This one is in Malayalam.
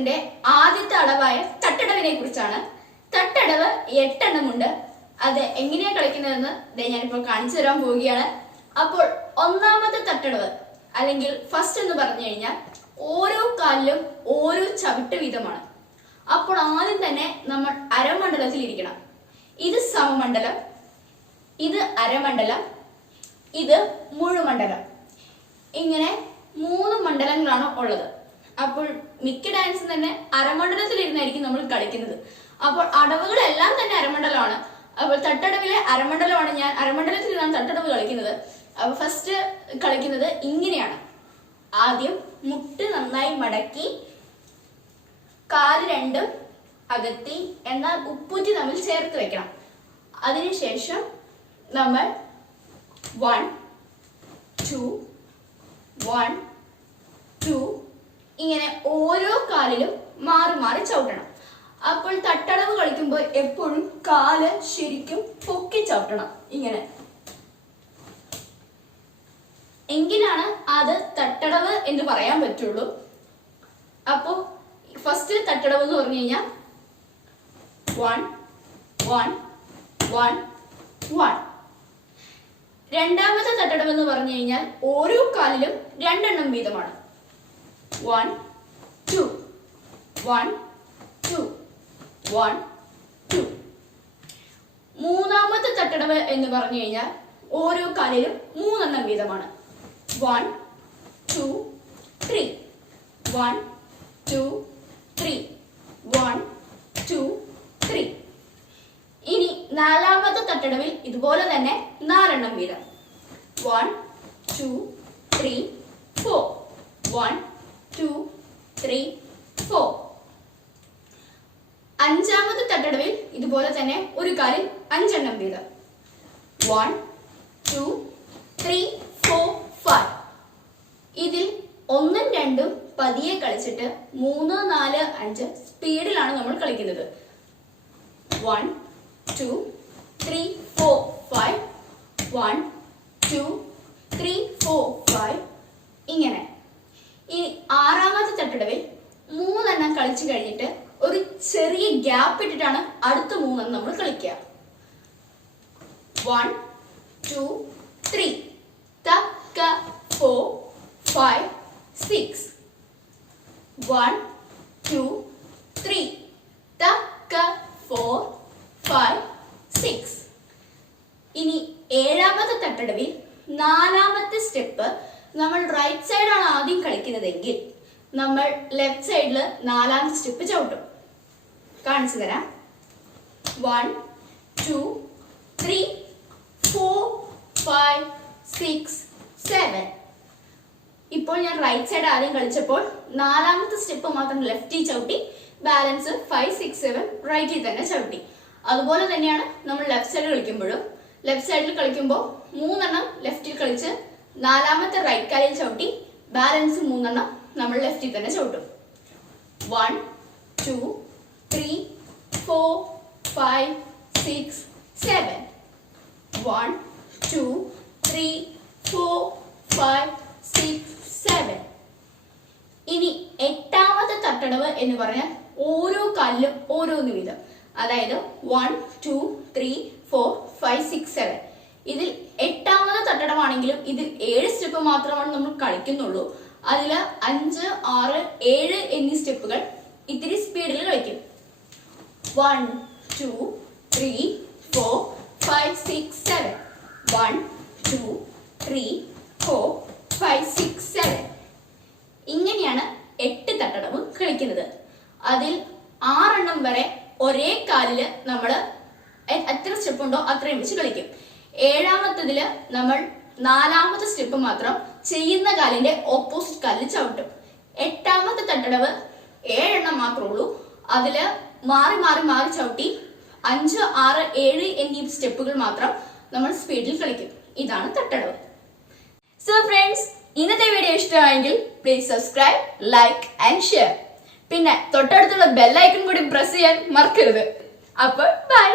ഭരതനാട്യത്തിന്റെ ആദ്യത്തെ അടവായ തട്ടടവിനെ കുറിച്ചാണ്. തട്ടടവ് 8 എണ്ണമുണ്ട്. അത് എങ്ങനെയാ കളിക്കുന്നതെന്ന് ഞാനിപ്പോൾ കാണിച്ചു തരാൻ പോവുകയാണ്. അപ്പോൾ ഒന്നാമത്തെ തട്ടടവ് അല്ലെങ്കിൽ ഫസ്റ്റ് എന്ന് പറഞ്ഞു കഴിഞ്ഞാൽ ഓരോ കാലിലും ഓരോ ചവിട്ട് വീതമാണ്. അപ്പോൾ ആദ്യം തന്നെ നമ്മൾ അരമണ്ഡലത്തിൽ ഇരിക്കണം. ഇത് സമമണ്ഡലം, ഇത് അരമണ്ഡലം, ഇത് മുഴുമണ്ഡലം. ഇങ്ങനെ 3 മണ്ഡലങ്ങളാണ് ഉള്ളത്. അപ്പോൾ മിക്ക ഡാൻസും തന്നെ അരമണ്ഡലത്തിൽ ഇരുന്നായിരിക്കും നമ്മൾ കളിക്കുന്നത്. അപ്പോൾ അടവുകളെല്ലാം തന്നെ അരമണ്ഡലമാണ്. അപ്പോൾ തട്ടടവിലെ അരമണ്ഡലമാണ്. ഞാൻ അരമണ്ഡലത്തിൽ ഇരുന്നാണ് തട്ടടവ് കളിക്കുന്നത്. അപ്പോൾ ഫസ്റ്റ് കളിക്കുന്നത് ഇങ്ങനെയാണ്. ആദ്യം മുട്ട് നന്നായി മടക്കി കാല് രണ്ടും അകത്തി എന്നാൽ ഉപ്പൂറ്റി തമ്മിൽ ചേർത്ത് വെക്കണം. അതിനുശേഷം നമ്മൾ 1 2 1 2 ഇങ്ങനെ ഓരോ കാലിലും മാറി മാറി ചവിട്ടണം. അപ്പോൾ തട്ടടവ് കളിക്കുമ്പോൾ എപ്പോഴും കാല് ശരിക്കും പൊക്കി ചവിട്ടണം. ഇങ്ങനെ എങ്കിലാണ് അത് തട്ടടവ് എന്ന് പറയാൻ പറ്റുള്ളൂ. അപ്പോ ഫസ്റ്റ് തട്ടടവ് എന്ന് പറഞ്ഞു കഴിഞ്ഞാൽ 1 1 1 1. രണ്ടാമത്തെ തട്ടടവ് എന്ന് പറഞ്ഞു കഴിഞ്ഞാൽ ഓരോ കാലിലും 2 എണ്ണം വീതമാണ്. 1 2 1 2 1 2. മൂന്നാമത്തെ തട്ടടവ് എന്ന് പറഞ്ഞു കഴിഞ്ഞാൽ ഓരോ കാലിലും 3 എണ്ണം വീതമാണ്. 1 2 3 1 2 3 1 2 3. ഇനി നാലാമത്തെ തട്ടടവിൽ ഇതുപോലെ തന്നെ 4 എണ്ണം വീതം. 1 2 3 4 1 2 3 4. അഞ്ചാമത്തെ തട്ടടവിൽ ഇതുപോലെ തന്നെ ഒരു കാലിൽ 5 എണ്ണം വീതം. 1 2 3 4 5. ഇതിൽ 1 2 പതിയെ കളിച്ചിട്ട് 3 4 5 സ്പീഡിലാണ് നമ്മൾ കളിക്കുന്നത്. 1 2 3 4 5 1 2 3 4 5 ഇങ്ങനെ. ഈ ആറാമത്തെ തട്ടടവിൽ 3 എണ്ണം കളിച്ചു കഴിഞ്ഞിട്ട് ഒരു ചെറിയ ഗ്യാപ്പ് ഇട്ടിട്ടാണ് അടുത്ത 3 എണ്ണം നമ്മൾ കളിക്കുക. 1 2 3 തക്ക 4 5 6 1 2 3 തക്ക 4 5 6. ഇനി ഏഴാമത്തെ തട്ടടവിൽ നാലാമത്തെ സ്റ്റെപ്പ് നമ്മൾ റൈറ്റ് സൈഡാണ് ആദ്യം കളിക്കുന്നതെങ്കിൽ നമ്മൾ ലെഫ്റ്റ് സൈഡില് നാലാമത്തെ സ്റ്റെപ്പ് ചവിട്ടും. കാണിച്ചു തരാം. 1 2 3 4 5 6 7. ഇപ്പോൾ ഞാൻ റൈറ്റ് സൈഡ് ആദ്യം കളിച്ചപ്പോൾ നാലാമത്തെ സ്റ്റെപ്പ് മാത്രം ലെഫ്റ്റിൽ ചവിട്ടി, ബാലൻസ് 5 6 7 റൈറ്റിൽ തന്നെ ചവിട്ടി. അതുപോലെ തന്നെയാണ് നമ്മൾ ലെഫ്റ്റ് സൈഡ് കളിക്കുമ്പോഴും. ലെഫ്റ്റ് സൈഡിൽ കളിക്കുമ്പോൾ 3 എണ്ണം ലെഫ്റ്റിൽ കളിച്ച് നാലാമത്തെ റൈറ്റ് കാലിൽ ചവിട്ടി, ബാലൻസ് 3 എണ്ണം നമ്മൾ ലെഫ്റ്റിൽ തന്നെ ചവിട്ടും. 1 2 3 4 5 6 7 1 2 3 4 5 6 7. ഇനി എട്ടാമത്തെ തട്ടടവ് എന്ന് പറഞ്ഞാൽ ഓരോ കാലിലും ഓരോന്ന് വീതം. അതായത് 1 2 3 4 5 6 7. ഇതിൽ എട്ടാമത്തെ തട്ടടമാണെങ്കിലും ഇതിൽ 7 സ്റ്റെപ്പ് മാത്രമാണ് നമ്മൾ കളിക്കുന്നുള്ളൂ. അതിൽ 5 6 7 എന്നീ സ്റ്റെപ്പുകൾ ഇത്തിരി സ്പീഡിൽ കളിക്കും. 1 2 3 4 5 6 7 1 2 3 4 5 6 7. ഇങ്ങനെയാണ് 8 തട്ടടവ് കളിക്കുന്നത്. അതിൽ 6 എണ്ണം വരെ ഒരേ കാലില് നമ്മൾ എത്ര സ്റ്റെപ്പ് ഉണ്ടോ അത്രയും വെച്ച് കളിക്കും. ഏഴാമത്തതില് നമ്മൾ നാലാമത്തെ സ്റ്റെപ്പ് മാത്രം ചെയ്യുന്ന കാലിന്റെ ഓപ്പോസിറ്റ് കാലിൽ ചവിട്ടും. എട്ടാമത്തെ തട്ടടവ് 7 എണ്ണം മാത്രമേ ഉള്ളൂ. അതില് മാറി മാറി മാറി ചവിട്ടി 5 6 7 എന്നീ സ്റ്റെപ്പുകൾ മാത്രം നമ്മൾ സ്പീഡിൽ കളിക്കും. ഇതാണ് തട്ടടവ്. സോ ഫ്രണ്ട്സ്, ഇന്നത്തെ വീഡിയോ ഇഷ്ടമായെങ്കിൽ please subscribe, like and share. പിന്നെ തൊട്ടടുത്തുള്ള ബെൽ ഐക്കൺ കൂടി പ്രസ് ചെയ്യാൻ മറക്കരുത്. അപ്പോൾ ബൈ.